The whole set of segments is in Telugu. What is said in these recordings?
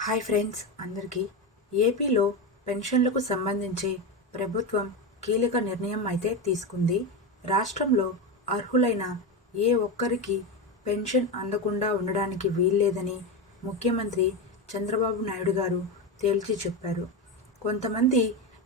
హాయ్ ఫ్రెండ్స్ అందరికీ ఏపీలో పెన్షన్లకు సంబంధించి ప్రభుత్వం కీలక నిర్ణయం అయితే తీసుకుంది. రాష్ట్రంలో అర్హులైన ఏ ఒక్కరికి పెన్షన్ అందకుండా ఉండడానికి వీల్లేదని ముఖ్యమంత్రి చంద్రబాబు నాయుడు గారు తేల్చి చెప్పారు. కొంతమంది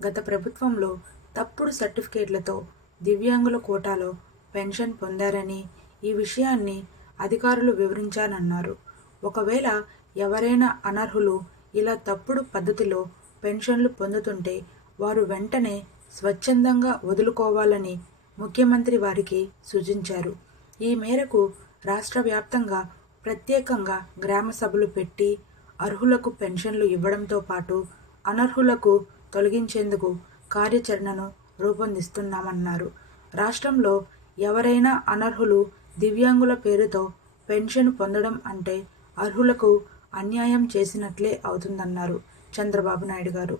గత ప్రభుత్వంలో తప్పుడు సర్టిఫికేట్లతో దివ్యాంగుల కోటాలో పెన్షన్ పొందారని ఈ విషయాన్ని అధికారులు వివరించానన్నారు ఒకవేళ ఎవరైనా అనర్హులు ఇలా తప్పుడు పద్ధతిలో పెన్షన్లు పొందుతుంటే వారు వెంటనే స్వచ్ఛందంగా వదులుకోవాలని ముఖ్యమంత్రి వారికి సూచించారు. ఈ మేరకు రాష్ట్ర వ్యాప్తంగా ప్రత్యేకంగా గ్రామ సభలు పెట్టి అర్హులకు పెన్షన్లు ఇవ్వడంతో పాటు అనర్హులకు తొలగించేందుకు కార్యాచరణను రూపొందిస్తున్నామన్నారు. రాష్ట్రంలో ఎవరైనా అనర్హులు దివ్యాంగుల పేరుతో పెన్షన్ పొందడం అంటే అర్హులకు అన్యాయం చేసినట్లే అవుతుందన్నారు చంద్రబాబు నాయుడు గారు.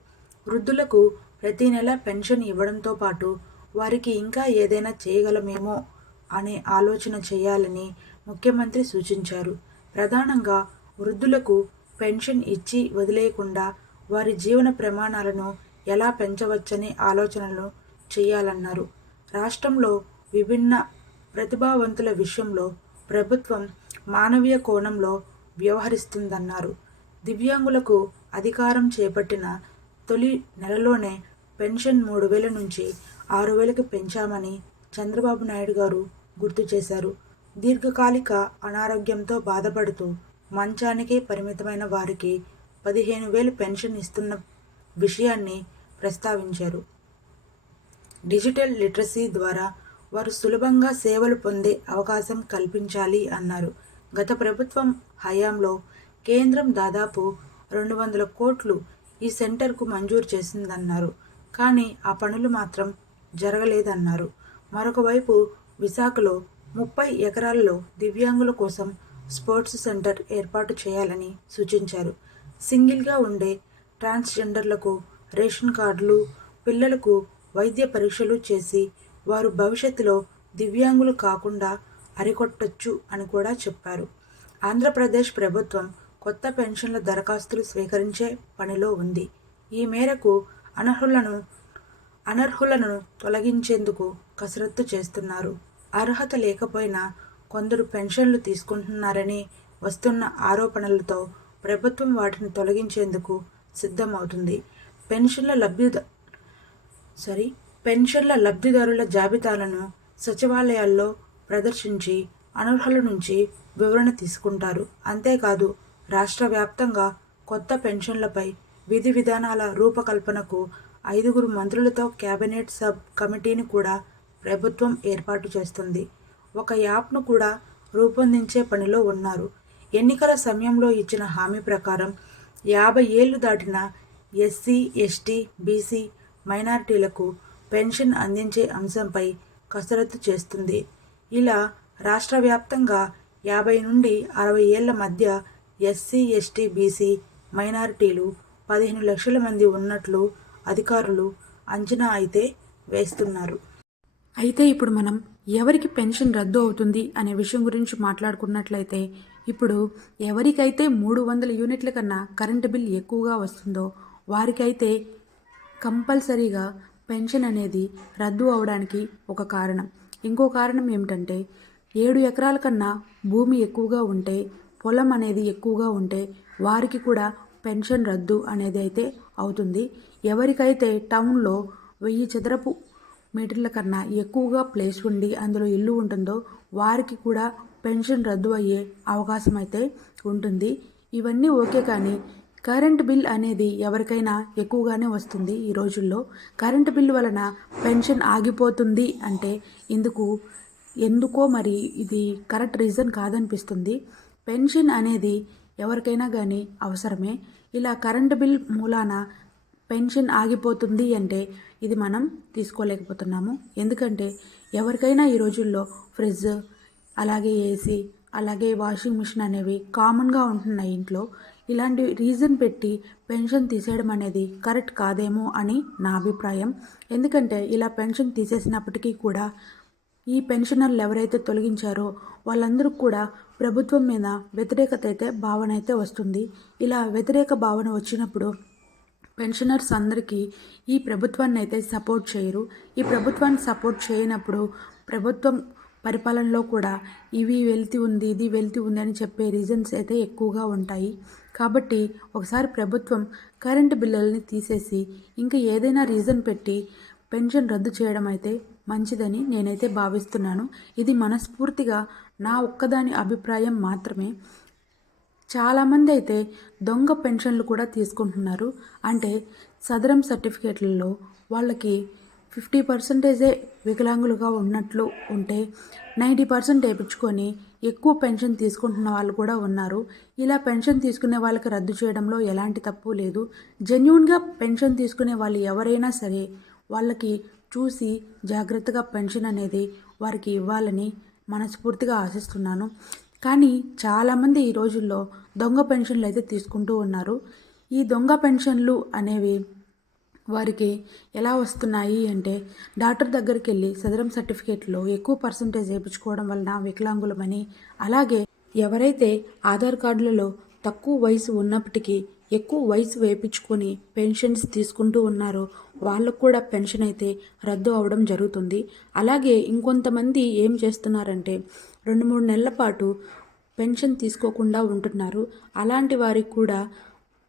వృద్ధులకు ప్రతి నెల పెన్షన్ ఇవ్వడంతో పాటు వారికి ఇంకా ఏదైనా చేయగలమేమో అనే ఆలోచన చేయాలని ముఖ్యమంత్రి సూచించారు. ప్రధానంగా వృద్ధులకు పెన్షన్ ఇచ్చి వదిలేయకుండా వారి జీవన ప్రమాణాలను ఎలా పెంచవచ్చనే ఆలోచనలు చేయాలన్నారు. రాష్ట్రంలో విభిన్న ప్రతిభావంతుల విషయంలో ప్రభుత్వం మానవీయ కోణంలో వ్యవహరిస్తుందన్నారు. దివ్యాంగులకు అధికారం చేపట్టిన తొలి నెలలోనే పెన్షన్ మూడు వేల నుంచి ఆరు వేలకు పెంచామని చంద్రబాబు నాయుడు గారు గుర్తు చేశారు. దీర్ఘకాలిక అనారోగ్యంతో బాధపడుతూ మంచానికే పరిమితమైన వారికి పదిహేను వేలు పెన్షన్ ఇస్తున్న విషయాన్ని ప్రస్తావించారు. డిజిటల్ లిటరసీ ద్వారా వారు సులభంగా సేవలు పొందే అవకాశం కల్పించాలి అన్నారు. గత ప్రభుత్వం హయాంలో కేంద్రం దాదాపు రెండు వందల కోట్లు ఈ సెంటర్కు మంజూరు చేసిందన్నారు. కానీ ఆ పనులు మాత్రం జరగలేదన్నారు. మరొకవైపు విశాఖలో ముప్పై ఎకరాల్లో దివ్యాంగుల కోసం స్పోర్ట్స్ సెంటర్ ఏర్పాటు చేయాలని సూచించారు. సింగిల్గా ఉండే ట్రాన్స్జెండర్లకు రేషన్ కార్డులు పిల్లలకు వైద్య పరీక్షలు చేసి వారు భవిష్యత్తులో దివ్యాంగులు కాకుండా అరికొట్టొచ్చు అని కూడా చెప్పారు. ఆంధ్రప్రదేశ్ ప్రభుత్వం కొత్త పెన్షన్ల దరఖాస్తులు స్వీకరించే పనిలో ఉంది. ఈ మేరకు అనర్హులను అనర్హులను తొలగించేందుకు కసరత్తు చేస్తున్నారు. అర్హత లేకపోయినా కొందరు పెన్షన్లు తీసుకుంటున్నారని వస్తున్న ఆరోపణలతో ప్రభుత్వం వాటిని తొలగించేందుకు సిద్ధమవుతుంది. పెన్షన్ల లబ్ధిద సారీ పెన్షన్ల లబ్ధిదారుల జాబితాలను సచివాలయాల్లో ప్రదర్శించి అనర్హుల నుంచి వివరణ తీసుకుంటారు. అంతేకాదు రాష్ట్ర వ్యాప్తంగా కొత్త పెన్షన్లపై విధి విధానాల రూపకల్పనకు ఐదుగురు మంత్రులతో కేబినెట్ సబ్ కమిటీని కూడా ప్రభుత్వం ఏర్పాటు చేస్తుంది. ఒక యాప్ను కూడా రూపొందించే పనిలో ఉన్నారు. ఎన్నికల సమయంలో ఇచ్చిన హామీ ప్రకారం యాభై ఏళ్ళు దాటిన ఎస్సీ ఎస్టీ బీసీ మైనారిటీలకు పెన్షన్ అందించే అంశంపై కసరత్తు చేస్తుంది. ఇలా రాష్ట్ర వ్యాప్తంగా యాభై నుండి అరవై ఏళ్ళ మధ్య ఎస్సీ ఎస్టీ బీసీ మైనారిటీలు పదిహేను లక్షల మంది ఉన్నట్లు అధికారులు అంచనా అయితే వేస్తున్నారు. అయితే ఇప్పుడు మనం ఎవరికి పెన్షన్ రద్దు అవుతుంది అనే విషయం గురించి మాట్లాడుకున్నట్లయితే ఇప్పుడు ఎవరికైతే మూడు వందల యూనిట్ల కన్నా కరెంటు బిల్ ఎక్కువగా వస్తుందో వారికైతే కంపల్సరీగా పెన్షన్ అనేది రద్దు అవడానికి ఒక కారణం. ఇంకో కారణం ఏమిటంటే ఏడు ఎకరాల కన్నా భూమి ఎక్కువగా ఉంటే పొలం అనేది ఎక్కువగా ఉంటే వారికి కూడా పెన్షన్ రద్దు అనేది అయితే అవుతుంది. ఎవరికైతే టౌన్లో వెయ్యి చదరపు మీటర్ల కన్నా ఎక్కువగా ప్లేస్ ఉండి అందులో ఇల్లు ఉంటుందో వారికి కూడా పెన్షన్ రద్దు అయ్యే అవకాశం అయితే ఉంటుంది. ఇవన్నీ ఓకే కానీ కరెంట్ బిల్ అనేది ఎవరికైనా ఎక్కువగానే వస్తుంది ఈ రోజుల్లో. కరెంటు బిల్ వలన పెన్షన్ ఆగిపోతుంది అంటే ఇందుకు ఎందుకో మరి ఇది కరెక్ట్ రీజన్ కాదనిపిస్తుంది. పెన్షన్ అనేది ఎవరికైనా కానీ అవసరమే. ఇలా కరెంటు బిల్ మూలాన పెన్షన్ ఆగిపోతుంది అంటే ఇది మనం తీసుకోలేకపోతున్నాము. ఎందుకంటే ఎవరికైనా ఈ రోజుల్లో ఫ్రిడ్జ్ అలాగే ఏసీ అలాగే వాషింగ్ మిషన్ అనేవి కామన్గా ఉంటున్నాయి ఇంట్లో. ఇలాంటి రీజన్ పెట్టి పెన్షన్ తీసేయడం అనేది కరెక్ట్ కాదేమో అని నా అభిప్రాయం. ఎందుకంటే ఇలా పెన్షన్ తీసేసినప్పటికీ కూడా ఈ పెన్షనర్లు ఎవరైతే తొలగించారో వాళ్ళందరూ కూడా ప్రభుత్వం మీద వ్యతిరేకత అయితే భావన అయితే వస్తుంది. ఇలా వ్యతిరేక భావన వచ్చినప్పుడు పెన్షనర్స్ అందరికీ ఈ ప్రభుత్వాన్ని అయితే సపోర్ట్ చేయరు. ఈ ప్రభుత్వాన్ని సపోర్ట్ చేయనప్పుడు ప్రభుత్వం పరిపాలనలో కూడా ఇవి వెళ్తూ ఉంది ఇది వెళ్తూ ఉంది అని చెప్పే రీజన్స్ అయితే ఎక్కువగా ఉంటాయి. కాబట్టి ఒకసారి ప్రభుత్వం కరెంటు బిల్లుల్ని తీసేసి ఇంకా ఏదైనా రీజన్ పెట్టి పెన్షన్ రద్దు చేయడం అయితే మంచిదని నేనైతే భావిస్తున్నాను. ఇది మనస్ఫూర్తిగా నా ఒక్కదాని అభిప్రాయం మాత్రమే. చాలామంది అయితే దొంగ పెన్షన్లు కూడా తీసుకుంటున్నారు. అంటే సదరం సర్టిఫికేట్లలో వాళ్ళకి ఫిఫ్టీ పర్సెంటేజే వికలాంగులుగా ఉన్నట్లు ఉంటే నైంటీ పర్సెంట్ వేయించుకొని ఎక్కువ పెన్షన్ తీసుకుంటున్న వాళ్ళు కూడా ఉన్నారు. ఇలా పెన్షన్ తీసుకునే వాళ్ళకి రద్దు చేయడంలో ఎలాంటి తప్పు లేదు. జెన్యున్గా పెన్షన్ తీసుకునే వాళ్ళు ఎవరైనా సరే వాళ్ళకి చూసి జాగ్రత్తగా పెన్షన్ అనేది వారికి ఇవ్వాలని మనస్ఫూర్తిగా ఆశిస్తున్నాను. కానీ చాలామంది ఈ రోజుల్లో దొంగ పెన్షన్లు అయితే తీసుకుంటూ ఉన్నారు. ఈ దొంగ పెన్షన్లు అనేవి వారికి ఎలా వస్తున్నాయి అంటే డాక్టర్ దగ్గరికి వెళ్ళి సదరం సర్టిఫికేట్లో ఎక్కువ పర్సంటేజ్ వేయించుకోవడం వలన వికలాంగులమని అలాగే ఎవరైతే ఆధార్ కార్డులలో తక్కువ వయసు ఉన్నప్పటికీ ఎక్కువ వయసు వేయించుకొని పెన్షన్స్ తీసుకుంటూ ఉన్నారో వాళ్ళకు కూడా పెన్షన్ అయితే రద్దు అవడం జరుగుతుంది. అలాగే ఇంకొంతమంది ఏం చేస్తున్నారంటే రెండు మూడు నెలల పాటు పెన్షన్ తీసుకోకుండా ఉంటున్నారు. అలాంటి వారికి కూడా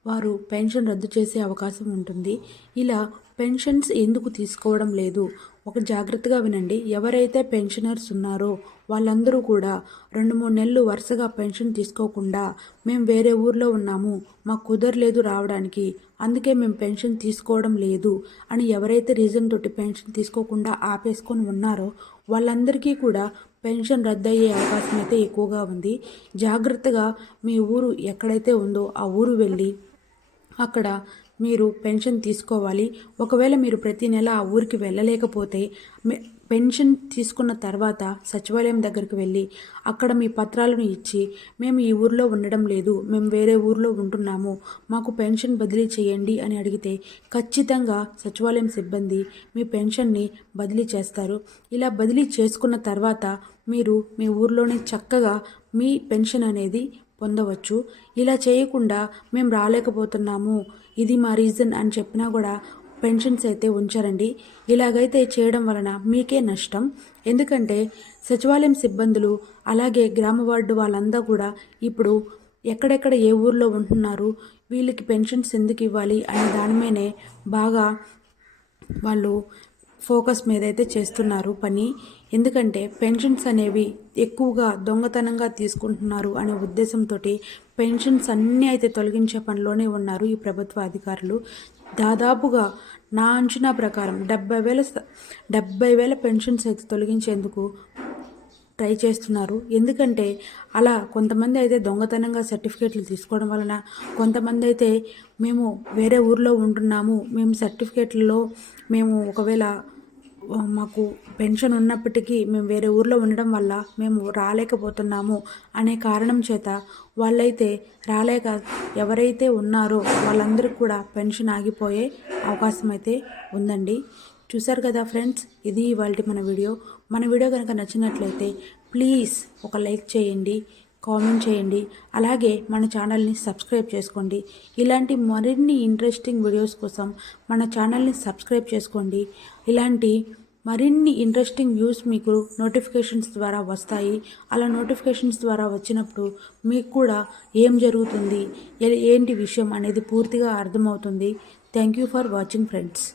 వారు పెన్షన్ రద్దు చేసే అవకాశం ఉంటుంది. ఇలా పెన్షన్స్ ఎందుకు తీసుకోవడం లేదు? ఒక జాగ్రత్తగా వినండి. ఎవరైతే పెన్షనర్స్ ఉన్నారో వాళ్ళందరూ కూడా రెండు మూడు నెలలు వరుసగా పెన్షన్ తీసుకోకుండా మేము వేరే ఊర్లో ఉన్నాము మాకు కుదరలేదు రావడానికి అందుకే మేము పెన్షన్ తీసుకోవడం లేదు అని ఎవరైతే రీజన్ తోటి పెన్షన్ తీసుకోకుండా ఆపేసుకొని ఉన్నారో వాళ్ళందరికీ కూడా పెన్షన్ రద్దయ్యే అవకాశం అయితే ఎక్కువగా ఉంది. జాగ్రత్తగా మీ ఊరు ఎక్కడైతే ఉందో ఆ ఊరు వెళ్ళి అక్కడ మీరు పెన్షన్ తీసుకోవాలి. ఒకవేళ మీరు ప్రతి నెల ఆ ఊరికి వెళ్ళలేకపోతే పెన్షన్ తీసుకున్న తర్వాత సచివాలయం దగ్గరికి వెళ్ళి అక్కడ మీ పత్రాలను ఇచ్చి మేము ఈ ఊర్లో ఉండడం లేదు. మేము వేరే ఊర్లో ఉంటున్నాము. మాకు పెన్షన్ బదిలీ చేయండి అని అడిగితే ఖచ్చితంగా సచివాలయం సిబ్బంది మీ పెన్షన్ని బదిలీ చేస్తారు. ఇలా బదిలీ చేసుకున్న తర్వాత మీరు మీ ఊర్లోనే చక్కగా మీ పెన్షన్ అనేది పొందవచ్చు. ఇలా చేయకుండా మేము రాలేకపోతున్నాము. ఇది మా రీజన్ అని చెప్పినా కూడా పెన్షన్స్ అయితే ఉంచారండి. ఇలాగైతే చేయడం వలన మీకే నష్టం. ఎందుకంటే సచివాలయం సిబ్బందులు అలాగే గ్రామ వార్డు వాళ్ళందరూ కూడా ఇప్పుడు ఎక్కడెక్కడ ఏ ఊర్లో ఉంటున్నారు వీళ్ళకి పెన్షన్స్ ఎందుకు ఇవ్వాలి అనే దాని మీదనే బాగా వాళ్ళు ఫోకస్ మీద అయితే చేస్తున్నారు పని. ఎందుకంటే పెన్షన్స్ అనేవి ఎక్కువగా దొంగతనంగా తీసుకుంటున్నారు అనే ఉద్దేశంతో పెన్షన్స్ అన్నీ అయితే తొలగించే పనిలోనే ఉన్నారు ఈ ప్రభుత్వ అధికారులు. దాదాపుగా నా అంచనా ప్రకారం డెబ్బై వేల డెబ్బై వేల పెన్షన్స్ అయితే తొలగించేందుకు ట్రై చేస్తున్నారు. ఎందుకంటే అలా కొంతమంది అయితే దొంగతనంగా సర్టిఫికేట్లు తీసుకోవడం వలన కొంతమంది అయితే మేము వేరే ఊర్లో ఉంటున్నాము మేము సర్టిఫికేట్లలో మేము ఒకవేళ మాకు పెన్షన్ ఉన్నప్పటికీ మేము వేరే ఊర్లో ఉండడం వల్ల మేము రాలేకపోతున్నాము అనే కారణం చేత వాళ్ళైతే రాలేక ఎవరైతే ఉన్నారో వాళ్ళందరికీ కూడా పెన్షన్ ఆగిపోయే అవకాశం అయితే ఉందండి. చూసారు కదా ఫ్రెండ్స్? ఇది ఇవాళ మన వీడియో. మన వీడియో కనుక నచ్చినట్లయితే ప్లీజ్ ఒక లైక్ చేయండి. కామెంట్ చేయండి. అలాగే మన ఛానల్ని సబ్స్క్రైబ్ చేసుకోండి. ఇలాంటి మరిన్ని ఇంట్రెస్టింగ్ వీడియోస్ కోసం మన ఛానల్ని సబ్స్క్రైబ్ చేసుకోండి. ఇలాంటి మరిన్ని ఇంట్రెస్టింగ్ వ్యూస్ మీకు నోటిఫికేషన్స్ ద్వారా వస్తాయి. అలా నోటిఫికేషన్స్ ద్వారా వచ్చినప్పుడు మీకు కూడా ఏం జరుగుతుంది ఏంటి విషయం అనేది పూర్తిగా అర్థమవుతుంది. Thank you for watching friends.